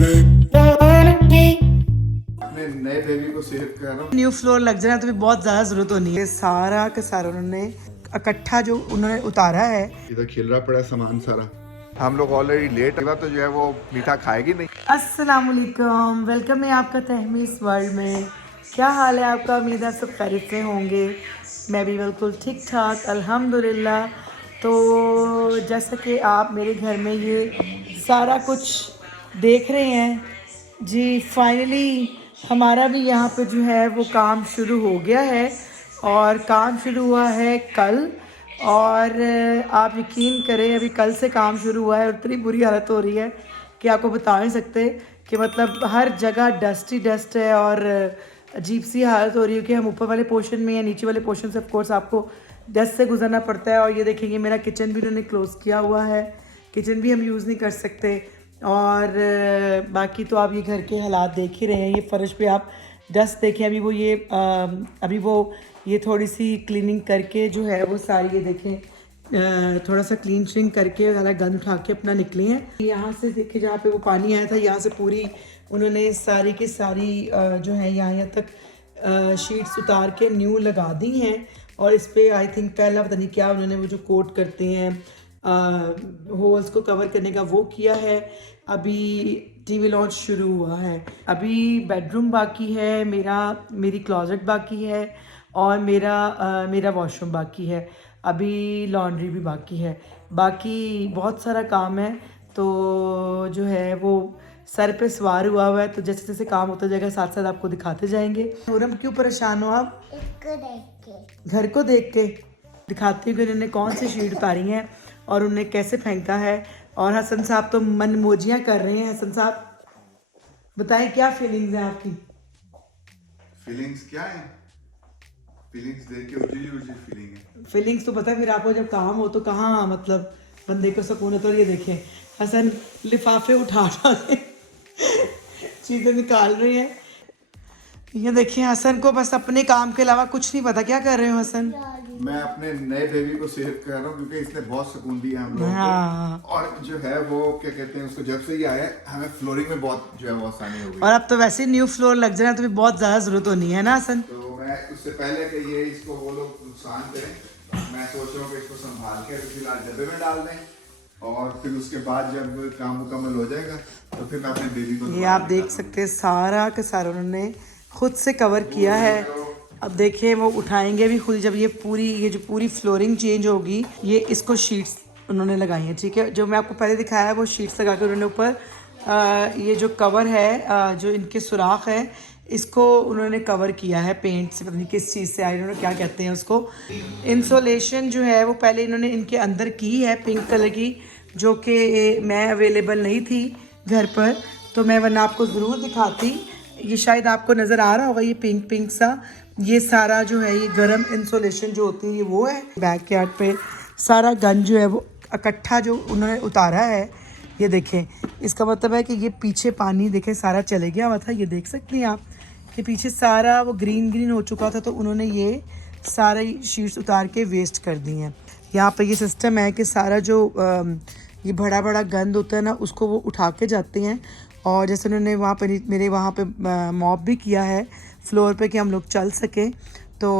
अपने नए बेबी को सेव कर रहा हूँ। न्यू फ्लोर लग जाना तो भी बहुत ज़्यादा ज़रूरत होनी है। सारा का सारा उन्होंने इकट्ठा जो उन्होंने उतारा है। इधर खिल रहा पड़ा सामान सारा। हम लोग ऑलरेडी लेट है तो जो है वो मीठा खाएगी नहीं। अस्सलाम वालेकुम, वेलकम है आपका तहमीस वर्ल्ड में। क्या हाल है आपका? उम्मीद है सब खैरियत से होंगे। मैं भी बिल्कुल ठीक ठाक अल्हम्दुलिल्लाह। तो जैसा कि आप मेरे घर में ये सारा कुछ देख रहे हैं जी, फाइनली हमारा भी यहाँ पे जो है वो काम शुरू हो गया है। और काम शुरू हुआ है कल। और आप यकीन करें, अभी कल से काम शुरू हुआ है और इतनी बुरी हालत हो रही है कि आपको बता नहीं सकते कि मतलब हर जगह डस्ट ही डस्ट है। और अजीब सी हालत हो रही है कि हम ऊपर वाले पोर्शन में या नीचे वाले पोर्शन से ऑफ कोर्स आपको डस्ट से गुजरना पड़ता है। और ये देखेंगे मेरा किचन भी उन्होंने क्लोज़ किया हुआ है, किचन भी हम यूज़ नहीं कर सकते। और बाकी तो आप ये घर के हालात देख ही रहे हैं। ये फ़र्श पे आप डस्ट देखें। अभी वो ये थोड़ी सी क्लीनिंग करके जो है वो सारी ये देखें थोड़ा सा क्लीन श्रिंक करके सारा गंद उठा के अपना निकली हैं। यहाँ से देखें जहाँ पे वो पानी आया था, यहाँ से पूरी उन्होंने सारी की सारी जो है यहाँ तक शीट्स उतार के न्यू लगा दी हैं। और इस पर आई थिंक पहला पता नहीं क्या उन्होंने वो जो कोट करते हैं होल्स को कवर करने का वो किया है। अभी टीवी लॉन्च शुरू हुआ है। अभी बेडरूम बाकी है, मेरी क्लोजेट बाकी है और मेरा वॉशरूम बाकी है। अभी लॉन्ड्री भी बाकी है। बाकी बहुत सारा काम है। तो जो है वो सर पे सवार हुआ है। तो जैसे जैसे काम होता जाएगा साथ साथ आपको दिखाते जाएंगे। हुरम क्यों परेशान हो आप? घर को देख के दिखाती हूँ कि उन्होंने कौन सी शीट उतारी है और उन्हें कैसे फेंका है। और हसन साहब तो मन मोजियाँ कर रहे हैं। हसन साहब बताएं क्या फीलिंग्स हैं आपकी? फीलिंग्स क्या है? फीलिंग्स देख के उजली उजली फीलिंग है। फीलिंग्स तो पता है, फिर आपको जब काम हो तो कहाँ मतलब बंदे को सुकून है। तो ये देखें हसन लिफाफे उठा के चीज़ें निकाल रही हैं। ये देखिए हसन को बस अपने काम के अलावा कुछ नहीं पता। क्या कर रहे हो हसन? मैं अपने नए बेबी को सेव कर रहा हूँ क्योंकि इसने बहुत सुकून दिया हम लोगों को। और जो है वो क्या कहते हैं उसको, जब से ये आया हमें फ्लोरिंग में बहुत जो है वो आसानी हो गई। और अब तो वैसे न्यू फ्लोर लग जाना तो भी बहुत ज़्यादा ज़रूरत होनी है ना हसन? तो मैं उससे पहले कि ये इसको वो लोग नुकसान करें, मैं सोच रहा हूँ कि इसको संभाल के फिलहाल डब्बे में डाल दें और फिर उसके बाद जब काम मुकम्मल हो जाएगा तो फिर मैं अपने बेबी को ये आप देख सकते हैं सारा का सारा उन्होंने खुद से कवर किया है। अब देखिए वो उठाएंगे भी खुद। जब ये जो पूरी फ्लोरिंग चेंज होगी, ये इसको शीट्स उन्होंने लगाई हैं। ठीक है, जो मैं आपको पहले दिखाया है वो शीट्स लगा के उन्होंने ऊपर ये जो कवर है जो इनके सुराख है इसको उन्होंने कवर किया है पेंट से। पता नहीं किस चीज़ से, आई डोंट नो क्या कहते हैं उसको। इंसोलेशन जो है वो पहले इन्होंने इनके अंदर की है पिंक कलर की, जो कि मैं अवेलेबल नहीं थी घर पर, तो मैं वरना आपको ज़रूर दिखाती। ये शायद आपको नज़र आ रहा होगा, ये पिंक पिंक सा ये सारा जो है ये गर्म इंसुलेशन जो होती है ये वो है। बैक यार्ड पे सारा गन जो है वो इकट्ठा जो उन्होंने उतारा है। ये देखें, इसका मतलब है कि ये पीछे पानी देखें सारा चले गया हुआ था। ये देख सकते हैं आप कि पीछे सारा वो ग्रीन ग्रीन हो चुका था, तो उन्होंने ये सारी शीट्स उतार के वेस्ट कर दी हैं। यहाँ पर ये सिस्टम है कि सारा जो ये बड़ा बड़ा गंद होता है ना उसको वो उठा के जाते हैं। और जैसे उन्होंने वहाँ पे मेरे वहाँ पे मॉप भी किया है फ्लोर पे कि हम लोग चल सकें, तो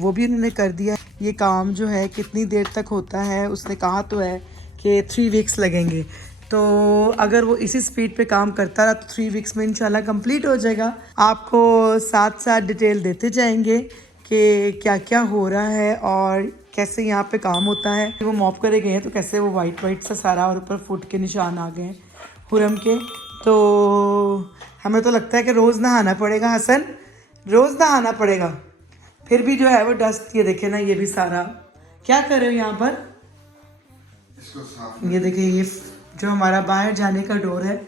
वो भी उन्होंने कर दिया। ये काम जो है कितनी देर तक होता है उसने कहा तो है कि 3 वीक्स लगेंगे। तो अगर वो इसी स्पीड पे काम करता रहा तो 3 वीक्स में इंशाल्लाह कंप्लीट हो जाएगा। आपको साथ साथ डिटेल देते जाएंगे कि क्या क्या हो रहा है और कैसे यहाँ पे काम होता है। वो मॉप करे गए हैं तो कैसे वो वाइट वाइट सा सारा और ऊपर फुट के निशान आ गए हैं हुरम के। तो हमें तो लगता है कि रोज़ नहाना पड़ेगा हसन, रोज़ नहाना पड़ेगा। फिर भी जो है वो डस्ट, ये देखे ना, ये भी सारा क्या कर रहे हो यहाँ पर? ये देखिए ये जो हमारा बाहर जाने का डोर है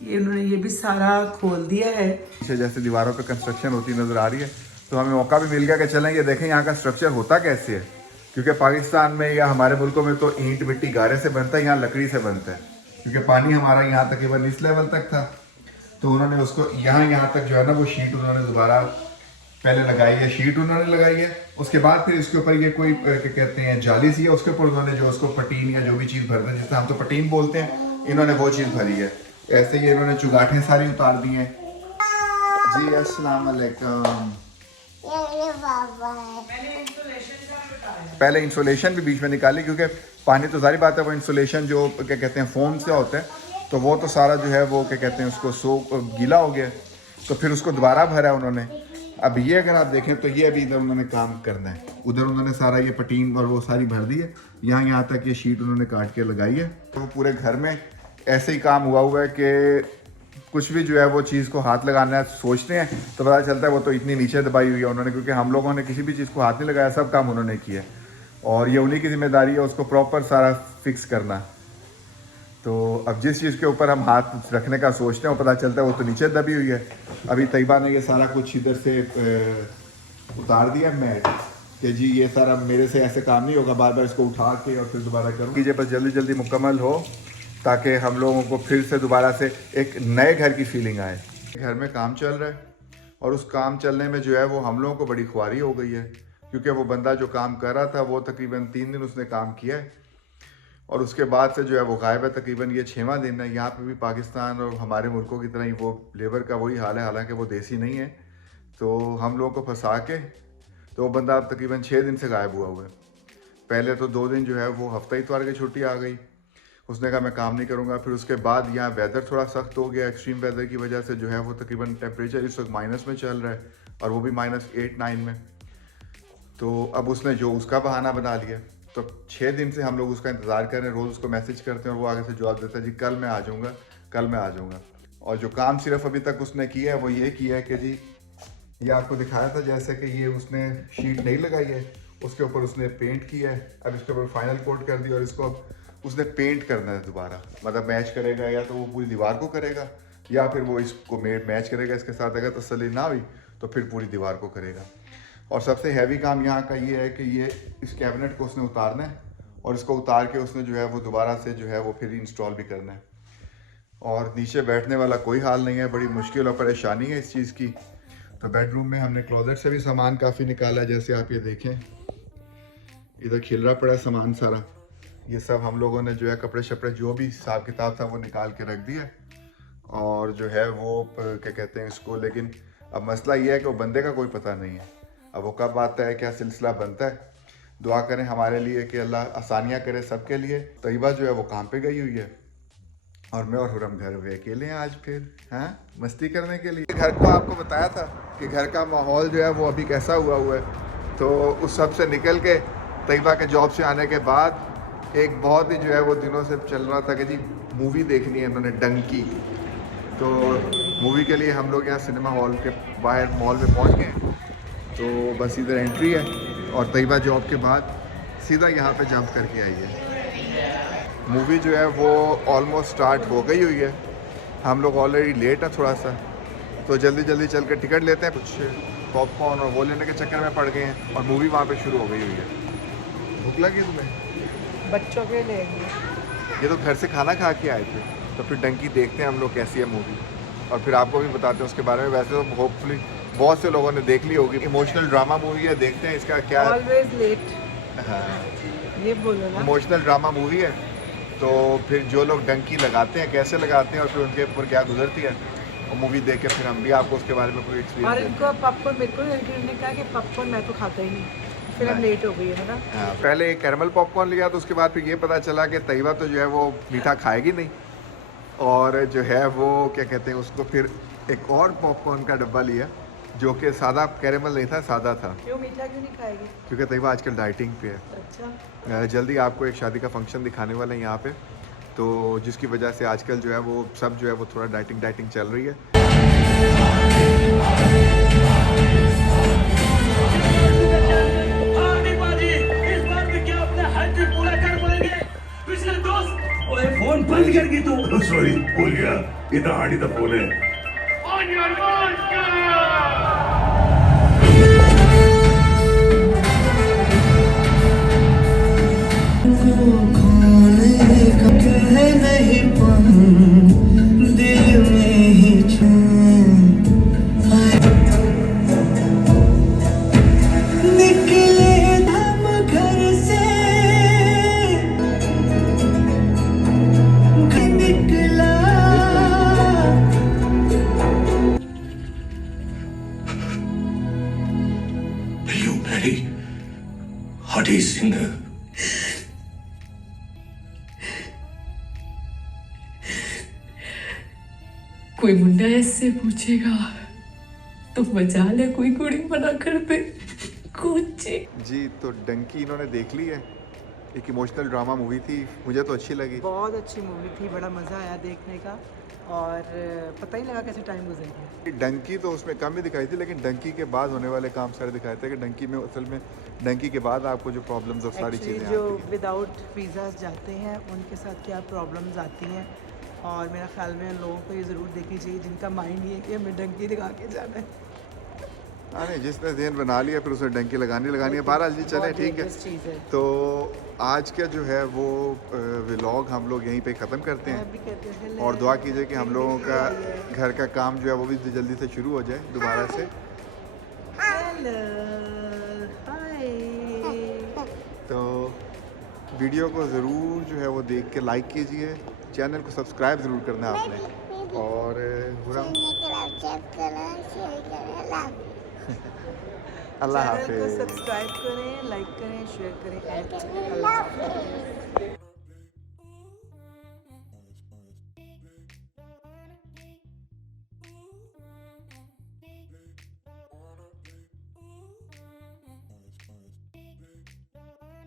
ये उन्होंने ये भी सारा खोल दिया है। जैसे दीवारों पे कंस्ट्रक्शन होती नजर आ रही है तो हमें मौका भी मिल गया कि चलें ये देखें यहाँ का स्ट्रक्चर होता कैसे है। क्योंकि पाकिस्तान में या हमारे मुल्कों में तो ईंट मिट्टी गारे से बनता है, यहाँ लकड़ी से बनता है। क्योंकि पानी हमारा यहाँ तकरीबन इस लेवल तक था, तो उन्होंने उसको यहाँ तक जो है ना वो शीट उन्होंने दोबारा पहले लगाई है, शीट उन्होंने लगाई है। उसके बाद फिर इसके ऊपर ये कोई क्या कहते हैं जाली सी है, उसके ऊपर उन्होंने जो उसको पटीन या जो भी चीज़ भरते हैं जिससे हम तो पटीन बोलते हैं, इन्होंने वो चीज़ भरी है। ऐसे ही इन्होंने चुगाठें सारी उतार दी हैं। जी अस्सलाम वालेकुम। पहले इंसुलेशन भी बीच में निकाली, क्योंकि पानी तो सारी बात है वो इंसुलेशन जो क्या कहते हैं फोम से होता है, तो वो तो सारा जो है वो क्या कहते हैं उसको गीला हो गया, तो फिर उसको दोबारा भरा उन्होंने। अब ये अगर आप देखें तो ये अभी इधर उन्होंने काम करना है, उधर उन्होंने सारा ये पटीन और वो सारी भर दी है, यहाँ तक ये शीट उन्होंने काट के लगाई है। तो पूरे घर में ऐसे ही काम हुआ है कि कुछ भी जो है वो चीज़ को हाथ लगाना है सोचते हैं तो पता चलता है वो तो इतनी नीचे दबाई हुई है उन्होंने, क्योंकि हम लोगों ने किसी भी चीज़ को हाथ नहीं लगाया, सब काम उन्होंने किया और ये उन्हीं की जिम्मेदारी है उसको प्रॉपर सारा फिक्स करना। तो अब जिस चीज़ के ऊपर हम हाथ रखने का सोचते हैं वो पता चलता है वो तो नीचे दबी हुई है। अभी तैयबा ने ये सारा कुछ इधर से उतार दिया मैट कि जी ये सारा मेरे से ऐसे काम नहीं होगा, बार बार इसको उठा के और फिर दोबारा करूँ, कीजिए बस जल्दी जल्दी मुकम्मल हो ताकि हम लोगों को फिर से दोबारा से एक नए घर की फीलिंग आए। घर में काम चल रहा है और उस काम चलने में जो है वो हम लोगों को बड़ी ख्वारी हो गई है, क्योंकि वो बंदा जो काम कर रहा था वो तकरीबन 3 दिन उसने काम किया है और उसके बाद से जो है वो गायब है। तकरीबन ये 6वां दिन है। यहाँ पे भी पाकिस्तान और हमारे मुल्कों की तरह ही वो लेबर का वही हाल है, हालांकि वो देसी नहीं है। तो हम लोगों को फंसा के तो वो बंदा अब तकरीबन 6 दिन से गायब हुआ है। पहले तो 2 दिन जो है वो हफ्ता इतवार की छुट्टी आ गई, उसने कहा मैं काम नहीं करूँगा। फिर उसके बाद यहाँ वेदर थोड़ा सख्त हो गया, एक्सट्रीम वेदर की वजह से जो है वो तकरीबन टेम्परेचर इस वक्त माइनस में चल रहा है और वो भी -8-9 में। तो अब उसने जो उसका बहाना बना लिया, तो 6 दिन से हम लोग उसका इंतज़ार कर रहे हैं, रोज़ उसको मैसेज करते हैं और वो आगे से जवाब देता है जी कल मैं आ जाऊँगा, कल मैं आ जाऊँगा। और जो काम सिर्फ अभी तक उसने किया है वो ये किया है कि जी ये आपको दिखाया था जैसे कि ये उसने शीट नहीं लगाई है, उसके ऊपर उसने पेंट किया है, अब इसके ऊपर फाइनल कोट कर दिया और इसको उसने पेंट करना है दोबारा, मतलब मैच करेगा या तो वो पूरी दीवार को करेगा या फिर वो इसको मैच करेगा इसके साथ, अगर तसल्ली ना हुई तो फिर पूरी दीवार को करेगा। और सबसे हैवी काम यहाँ का ये है कि ये इस कैबिनेट को उसने उतारना है और इसको उतार के उसने जो है वो दोबारा से जो है वो फिर इंस्टॉल भी करना है। और नीचे बैठने वाला कोई हाल नहीं है, बड़ी मुश्किल और परेशानी है इस चीज़ की। तो बेडरूम में हमने क्लोजेट से भी सामान काफ़ी निकाला है, जैसे आप ये देखें इधर खिलरा पड़ा है सामान सारा, ये सब हम लोगों ने जो है कपड़े शपड़े जो भी हिसाब किताब था वो निकाल के रख दिया और जो है वो क्या कहते हैं इसको। लेकिन अब मसला ये है कि वो बंदे का कोई पता नहीं है, अब वो कब आता है, क्या सिलसिला बनता है। दुआ करें हमारे लिए कि अल्लाह आसानियाँ करे सबके लिए। तैयबा जो है वो काम पे गई हुई है और मैं और हुरम घर हुए अकेले हैं आज फिर, हाँ मस्ती करने के लिए। घर को आपको बताया था कि घर का माहौल जो है वो अभी कैसा हुआ है, तो उस सब से निकल के तैयबा के जॉब से आने के बाद एक बहुत ही जो है वो दिनों से चल रहा था कि जी मूवी देखनी है इन्होंने डंकी। तो मूवी के लिए हम लोग यहाँ सिनेमा हॉल के बाहर मॉल में पहुँच गए, तो बस इधर एंट्री है और तैयबा जॉब के बाद सीधा यहाँ पे जंप करके आई है। मूवी जो है वो ऑलमोस्ट स्टार्ट हो गई हुई है, हम लोग ऑलरेडी लेट है थोड़ा सा, तो जल्दी जल्दी चल के टिकट लेते हैं। कुछ पॉपकॉर्न और वो लेने के चक्कर में पड़ गए हैं और मूवी वहाँ पे शुरू हो गई हुई है। भूख लगी तुम्हें? बच्चों के लिए ये तो घर से खाना खा के आए थे, तो फिर डंकी देखते हैं हम लोग कैसी है मूवी और फिर आपको भी बताते हैं उसके बारे में। वैसे तो होपफुली बहुत से लोगों ने देख ली होगी, इमोशनल ड्रामा मूवी है, देखते हैं इसका क्या। ऑलवेज लेट, हाँ ये बोलो ना। इमोशनल ड्रामा मूवी है, तो फिर जो लोग डंकी लगाते हैं कैसे लगाते हैं और फिर उनके ऊपर क्या गुजरती है, और मूवी देख के फिर हम भी आपको उसके बारे में कोई और एक्सपीरियंस। इनको पॉपकॉर्न, मेरे को ने कहा कि पॉपकॉर्न मैं तो खाता ही नहीं, फिर हम लेट हो गई है ना। हाँ, पहले एक कैरमल पॉपकॉर्न लिया तो उसके बाद फिर ये पता चला कि तैयबा तो जो है वो मीठा खाएगी नहीं, और जो है वो क्या कहते हैं उसको फिर एक और पॉपकॉर्न का डब्बा लिया जो कि सादा कैरमल नहीं था, सादा था। क्यों मीठा क्यों नहीं खाएगी? क्योंकि तैयबा आजकल डाइटिंग पे है। अच्छा, जल्दी आपको एक शादी का फंक्शन दिखाने वाले हैं यहाँ पे, तो जिसकी वजह से आजकल जो है वो सब जो है वो थोड़ा डाइटिंग चल रही है। फोन बंद कर दी तू। सॉरी भूल गया, इतना हार्ड ही फोन है। Bloody singer. कोई मुंडा ऐसे पूछेगा तो मजा ले कोई कुड़ी मना कर दे कुछ। जी तो डंकी इन्होंने देख ली है, एक इमोशनल ड्रामा मूवी थी, मुझे तो अच्छी लगी। बहुत अच्छी मूवी थी, बड़ा मज़ा आया देखने का और पता ही लगा कैसे टाइम गुजर गया। डंकी तो उसमें कम ही दिखाई थी, लेकिन डंकी के बाद होने वाले काम सारे दिखाए थे कि डंकी में असल में डंकी के बाद आपको जो प्रॉब्लम्स और सारी एक्चुअली चीज़ें जो आती हैं। विदाउट वीज़ास जाते हैं उनके साथ क्या प्रॉब्लम्स आती हैं, और मेरा ख्याल में उन लोगों को ये ज़रूर देखनी चाहिए जिनका माइंड ये है कि हमें डंकी दिखा के जाना है। हाँ नहीं, जिसने ज़हन बना लिया फिर उसने डंकी लगानी है। बहरहाल जी चले, बहुत ठीक है। dangerous चीज़ है। तो आज का जो है वो व्लॉग हम लोग यहीं पे ख़त्म करते मैं हैं, भी कहते हैं और दुआ कीजिए कि हम लोगों का हेलो घर का काम जो है वो भी जल्दी से शुरू हो जाए दोबारा से। हाय। तो वीडियो को ज़रूर जो है वो देख के लाइक कीजिए, चैनल को सब्सक्राइब ज़रूर करना है आपने, और बुरा अल्लाह चैनल को हाफिज़। सब्सक्राइब करें, लाइक करें, शेयर करें। अल्लाह हाफ़िज़।